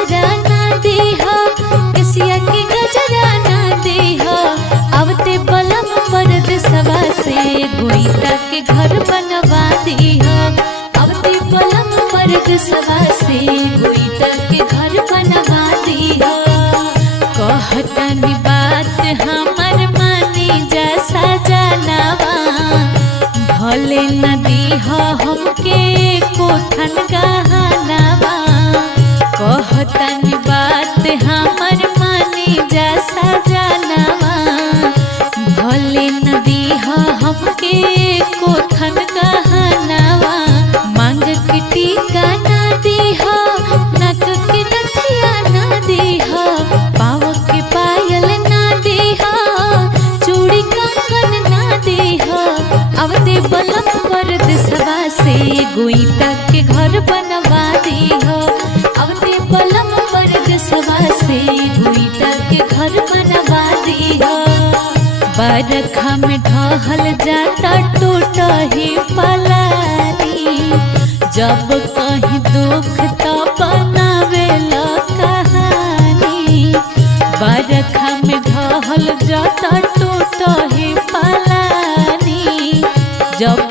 गजरा ना दीहा, केसिया के गजरा ना दीहा। आवते बलम परदेसवा से गोइठा के घर बनवा दीहा। आवते बलम परदेसवा से गोइठा के घर बनवा दीहा। कहतनी बात हमर मानी जा सजनवा, भले न दीहा हमके कोठन गहनवा। कहतनी बात हमर मानी जा सजनवा, भले न दीहा हमके कोठन गहनवा। मांग के टीका ना दीहा, नक के नथिया ना दीहा, पाँव के पायल ना दीहा, चूड़ी कंगन ना दीहा। आवते बलम परदेसवा से गोइठा के घर बनवा दीहा। आवते बलम परदेसवा से गोइठा के घर बनवा दीहा। बरखा में ढहल जाता टूटा ही पलानी, जब कहीं दुख तो बनावेला कहानी। बरखा में ढहल जाता टूटा ही पलानी, जब